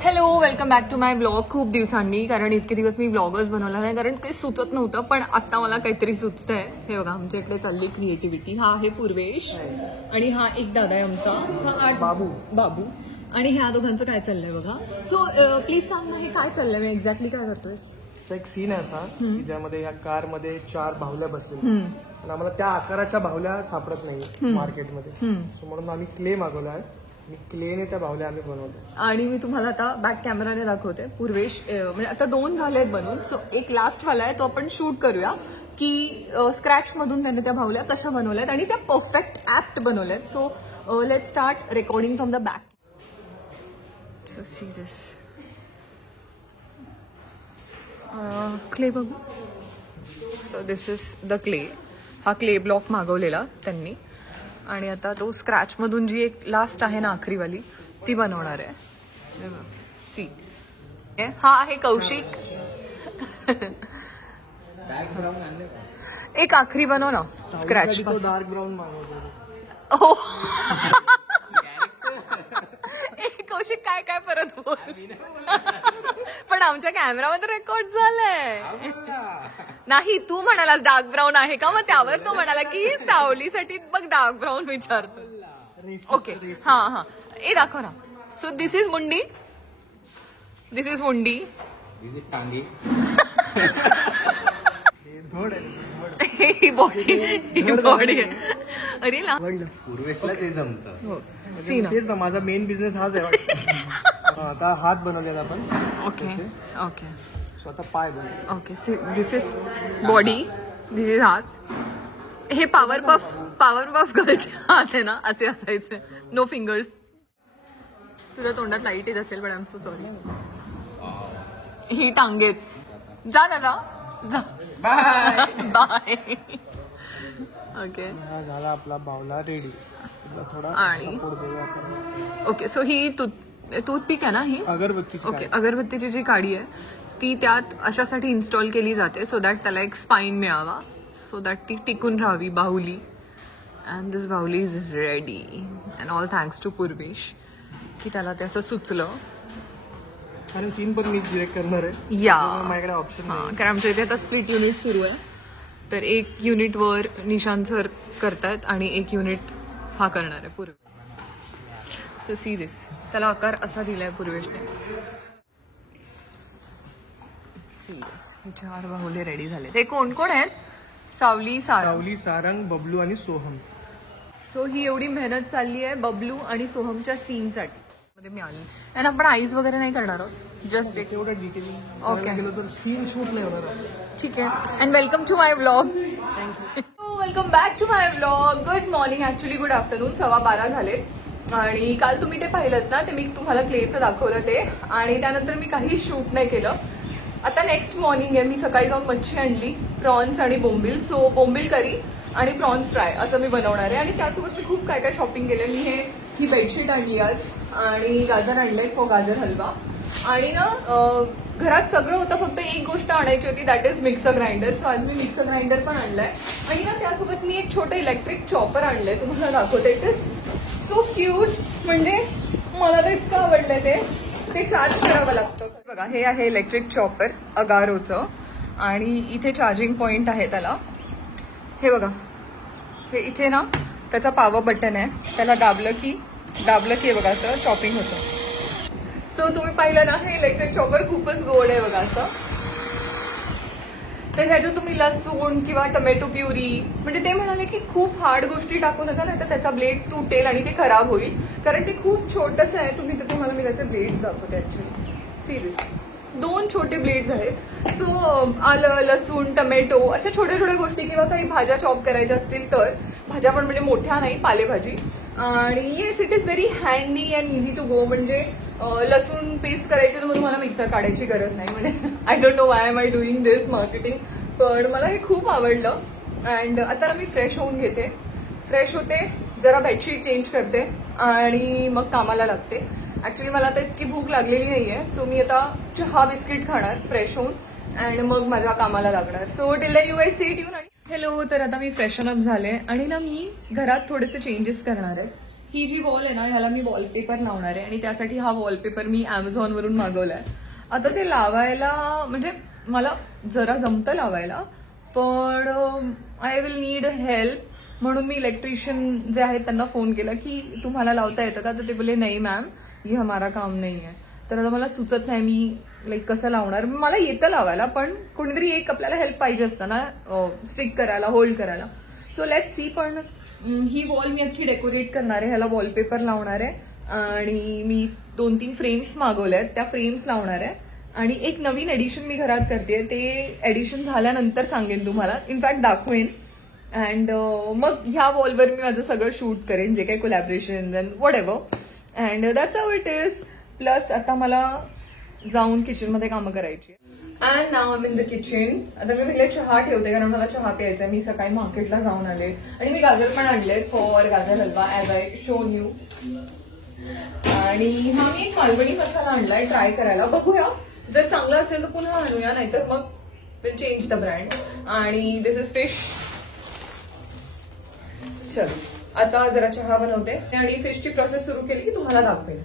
Hello, welcome back to my blog. खूप दिवसांनी, कारण इतके दिवस मी ब्लॉगच बनवला नाही, कारण काही सुचत नव्हतं. पण आता मला काहीतरी सुचतंय. हे बघा, आमच्या इकडे चालली क्रिएटिव्हिटी. हा आहे पूर्वेश आणि हा एक दादा आहे आमचा, हा बाबू. आणि ह्या दोघांचं काय चाललंय बघा. सो प्लीज सांग ना, हे काय चाललंय, मी एक्झॅक्टली काय करतोयस. एक सीन आहे असा की ज्यामध्ये या कार मध्ये 4 बाहुल्या बसलेल्या आणि आम्हाला त्या आकाराच्या बाहुल्या सापडत नाही मार्केटमध्ये. सो म्हणून आम्ही क्ले मागवला आहे आणि क्लेने त्या बाहुल्या आम्ही बनवल्या. आणि मी तुम्हाला आता बॅक कॅमेराने दाखवते. पूर्वेश म्हणजे आता 2 झाले आहेत बनवून. सो एक लास्ट वाला आहे, तो आपण शूट करूया की स्क्रॅच मधून त्याने त्या बाहुल्या कशा बनवल्यात आणि त्या परफेक्ट ऍप्ट बनवल्यात. So let start recording from the back. So see this clay बघू. So this is the clay. हा क्ले ब्लॉक मागवलेला त्यांनी आणि आता तो स्क्रॅच मधून जी एक लास्ट आहे ना, आखरीवाली, ती बनवणार आहे. सी, हा आहे कौशिक. एक आखरी बनव ना स्क्रॅच. डार्क ब्राऊन मागवतो. हो कौशिक, काय काय परत बोल. पण आमच्या कॅमेरामध्ये रेकॉर्ड झालंय. नाही, तू म्हणालास डार्क ब्राऊन आहे का, मग त्यावर तो म्हणाला की सावलीसाठी बघ डार्क ब्राऊन विचारतो. ओके, हा, ए दाखव ना. सो दिस इज मुंडी, दिस इज मुंडी, टांगी, ही बॉडी. अरे आवडलं. पूर्वेशलाच हे जमतं. तेच ना, माझा मेन बिझनेस हाच आहे. आता हात बनवलेला आपण. Okay okay. स्वतः पाय बनवले. Okay, this is body, this is हात. हे पॉवर पफ गर्लचे हात आहे ना, असे असायचे. No fingers. तुझ्या तोंडात लाईट येत असेल, पण आय एम सो सॉरी. ही टांगेत. जा दादा, जा. बाय. ओके, झाला आपला बावला रेडी. थोडा सपोर्ट देऊया आपण. ओके, सो ही टूथपिक आहे ना, ही अगरबत्ती. ओके, अगरबत्तीची जी काडी आहे ती त्यात अशासाठी इन्स्टॉल केली जाते सो दॅट त्याला एक स्पाईन मिळावा, सो दॅट ती टिकून राहावी बाहुली. अँड दिस बाहुली is ready. And all thanks to Purvesh की त्याला ते असं सुचलं. कारण सीन पण मीच डिरेक्ट करणार आहे. या माझ्याकडे ऑप्शन नाही, कारण आमच्या इथे आता स्प्लिट युनिट सुरू आहे. तर एक युनिट वर निशांत सर करतायत आणि एक युनिट हा करणार आहे पूर्वेश. सो सी दिस, त्याला आकार असा दिलाय पूर्वेशने. हे 4 बाहुले रेडी झाले. हे कोण कोण आहेत? सावली, सारंग, बबलू आणि सोहम. सो ही एवढी मेहनत चालली आहे बबलू आणि सोहमच्या सीन साठी मध्ये मिळाली. आणि आपण आईज वगैरे नाही करणार आहोत, जस्ट एक तेवढं डिटेलिंग. ओके, गेलो तर सीन शूट नाही होणार. ठीक आहे. And welcome to my vlog. Welcome back to my vlog. Good morning, actually good afternoon. 12:15 झाले. आणि काल तुम्ही ते पाहिलंच ना, ते मी तुम्हाला क्लेचं दाखवलं ते. आणि त्यानंतर मी काही शूट नाही केलं. आता नेक्स्ट मॉर्निंग आहे. मी सकाळी जाऊन मच्छी आणली, प्रॉन्स आणि बोंबील. सो बोंबील करी आणि प्रॉन्स फ्राय असं मी बनवणार आहे. आणि त्यासोबत मी खूप काय काय शॉपिंग केलं. मी ही बेडशीट आणली आज आणि गाजर आणलंय फॉर गाजर हलवा. आणि ना घरात सगळं होतं, फक्त एक गोष्ट आणायची होती, that is mixer grinder. So आज मी मिक्सर ग्राइंडर पण आणलाय. आणि ना त्यासोबत मी एक छोटं इलेक्ट्रिक चॉपर आणलंय, तुम्हाला दाखवते. It is so cute. म्हणजे मला तर इतकं आवडलंय ते चार्ज करावं लागतं. बघा, हे आहे इलेक्ट्रिक चॉपर अगारोचं आणि इथे चार्जिंग पॉइंट आहे त्याला. हे बघा, हे इथे ना त्याचा पॉवर बटन आहे, त्याला दाबलं की बघा असं चॉपिंग होतं. सो तुम्ही पाहिलं ना, हे इलेक्ट्रिक चॉपर खूपच गोड आहे बघा असं. तर ह्याच्यात तुम्ही लसूण किंवा टोमॅटो प्युरी, म्हणजे ते म्हणाले की खूप हार्ड गोष्टी टाकू नका, नाही तर त्याचा ब्लेड तुटेल आणि ते खराब होईल, कारण ते खूप छोटंसं आहे. तुम्हाला मी त्याचे ब्लेड्स दाखवते. ऍक्च्युली सिरियस 2 छोटे ब्लेड्स आहेत. सो आलं, लसूण, टोमॅटो अशा छोट्या छोट्या गोष्टी किंवा काही भाज्या चॉप करायच्या असतील तर, भाज्या पण म्हणजे मोठ्या नाही, पालेभाजी. आणि yes, it is very handy and easy to go. म्हणजे लसूण पेस्ट करायची तर तुम्हाला मिक्सर काढायची गरज नाही. म्हणजे I don't know why am I doing this marketing, पण मला हे खूप आवडलं. अँड आता मी फ्रेश होऊन घेते, फ्रेश होते, जरा बेडशीट चेंज करते आणि मग कामाला लागते. ऍक्च्युली मला आता इतकी भूक लागलेली नाहीये, सो मी आता चहा बिस्किट खाणार फ्रेश होऊन अँड मग माझ्या कामाला लागणार. So till then you guys stay tuned. Hello, तर आता मी फ्रेशन अप झाले आणि ना मी घरात थोडेसे चेंजेस करणार आहे. ही जी वॉल आहे ना, ह्याला मी वॉलपेपर लावणार आहे आणि त्यासाठी हा वॉलपेपर मी Amazon वरून मागवलाय. आता ते लावायला म्हणजे मला जरा जमतं लावायला, पण आय विल नीड हेल्प म्हणून मी इलेक्ट्रिशियन जे आहेत त्यांना फोन केला की तुम्हाला लावता येतं का, तर ते बोले नाही मॅम ये हमारा काम नाही आहे. तर आता मला सुचत नाही मी कसं लावणार. मला येतं लावायला, पण कोणीतरी एक आपल्याला हेल्प पाहिजे असतं ना स्टिक करायला, होल्ड करायला. So let's see. पण ही वॉल मी अख्खी डेकोरेट करणार आहे, ह्याला वॉलपेपर लावणार आहे आणि मी 2-3 फ्रेम्स मागवले आहेत, त्या फ्रेम्स लावणार आहे. आणि एक नवीन एडिशन मी घरात करते, ते एडिशन झाल्यानंतर सांगेन तुम्हाला, इनफॅक्ट दाखवेन. अँड मग ह्या वॉलवर मी माझं सगळं शूट करेन, जे काही collaboration and what ever. And that's how it is. Plus आता मला जाऊन किचनमध्ये कामं करायची. And now I in the kitchen. आता मी पहिले चहा ठेवते, कारण मला चहा प्यायचा आहे. मी सकाळी मार्केटला जाऊन आले आणि मी गाजर पण आणले फॉर गाजर हलवा, ऍज आय शोन यू. आणि हा मी एक मालवणी मसाला आणलाय ट्राय करायला, बघूया जर चांगला असेल तर पुन्हा आणूया, नाहीतर मग विल चेंज द ब्रँड. आणि दिस इज फिश. चल आता जरा चहा बनवते आणि फिशची प्रोसेस सुरू केली की तुम्हाला दाखवेल.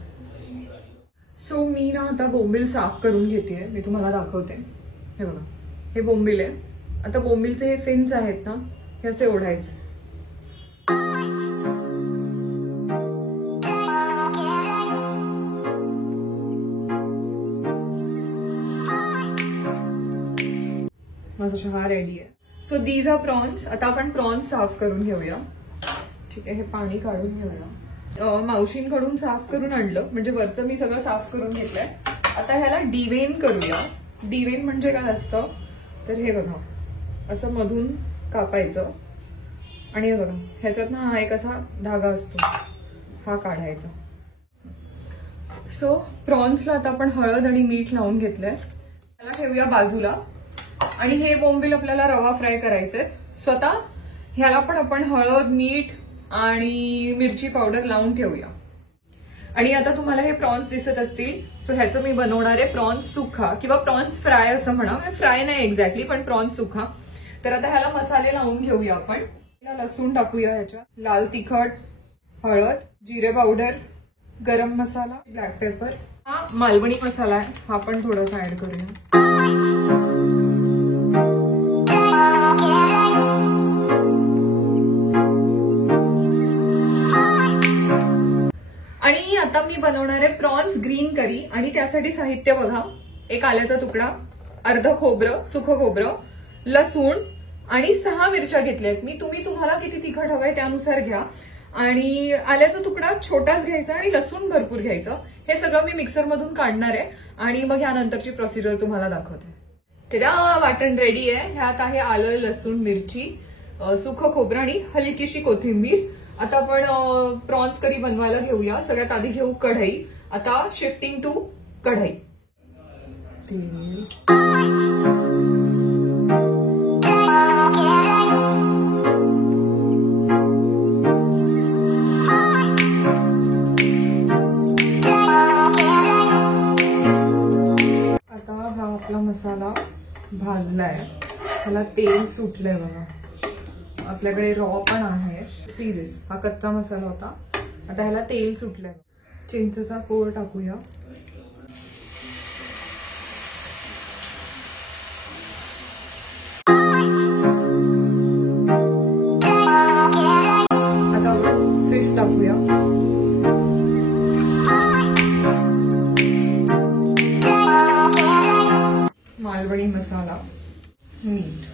सो मी ना आता बोंबील साफ करून घेते, मी तुम्हाला दाखवते. हे बघा, हे बोंबील आहे. आता बोंबीलचे हे फिन्स आहेत ना, हे असे ओढायचे. माझा चहा रेडी आहे. So these are prawns. आता आपण प्रॉन्स साफ करून घेऊया. ठीक आहे, हे पाणी काढून घेऊया. मावशींकडून साफ करून आणलं, म्हणजे वरचं मी सगळं साफ करून घेतलंय. आता ह्याला डिवेन करूया. डिवेन म्हणजे काय असतं, तर हे बघा असं मधून कापायचं आणि हे बघा ह्याच्यात ना हा एक असा धागा असतो, हा काढायचा. सो प्रॉन्सला आता आपण हळद आणि मीठ लावून घेतलंय, त्याला ठेवूया बाजूला. आणि हे बोंबील आपल्याला रवा फ्राय करायचंय. स्वतः ह्याला पण आपण हळद, मीठ आणि मिरची पावडर लावून ठेवूया. आणि आता तुम्हाला हे प्रॉन्स दिसत असतील. सो ह्याचं मी बनवणार आहे प्रॉन्स सुखा किंवा प्रॉन्स फ्राय असं म्हणा. फ्राय नाही एक्झॅक्टली, पण प्रॉन्स सुखा. तर आता ह्याला मसाले लावून घेऊया आपण. लसूण टाकूया ह्याच्यात, लाल तिखट, हळद, जिरे पावडर, गरम मसाला, ब्लॅक पेपर. हा मालवणी मसाला आहे, हा पण थोडासा ऍड करूया. आणि आता मी बनवणार आहे प्रॉन्स ग्रीन करी. आणि त्यासाठी साहित्य बघा, एक आल्याचा तुकडा, अर्ध खोबरं, सुखं खोबरं, लसूण आणि 6 मिरच्या घेतल्यात मी. तुम्हाला किती तिखट हवंय त्यानुसार घ्या. आणि आल्याचा तुकडा छोटाच घ्यायचा आणि लसूण भरपूर घ्यायचं. हे सगळं मी मिक्सरमधून काढणार आहे आणि मग यानंतरची प्रोसिजर तुम्हाला दाखवते. तेव्हा वाटण रेडी आहे. ह्यात आहे आलं, लसूण, मिरची, सुखं खोबरं आणि हलकीशी कोथिंबीर. आता आपण प्रॉन्स करी बनवायला घेऊया. सगळ्यात आधी घेऊ कढई. आता शिफ्टिंग टू कढई. तेल, आता हा आपला मसाला भाजलाय, ह्याला तेल सुटलंय बघा. आपल्याकडे रॉ पण आहे. सी दिस, हा कच्चा मसाला होता. आता ह्याला तेल सुटलंय. चिंचेचा कोळ टाकूया. आता आपण फिश टाकूया. मालवणी मसाला, मीठ.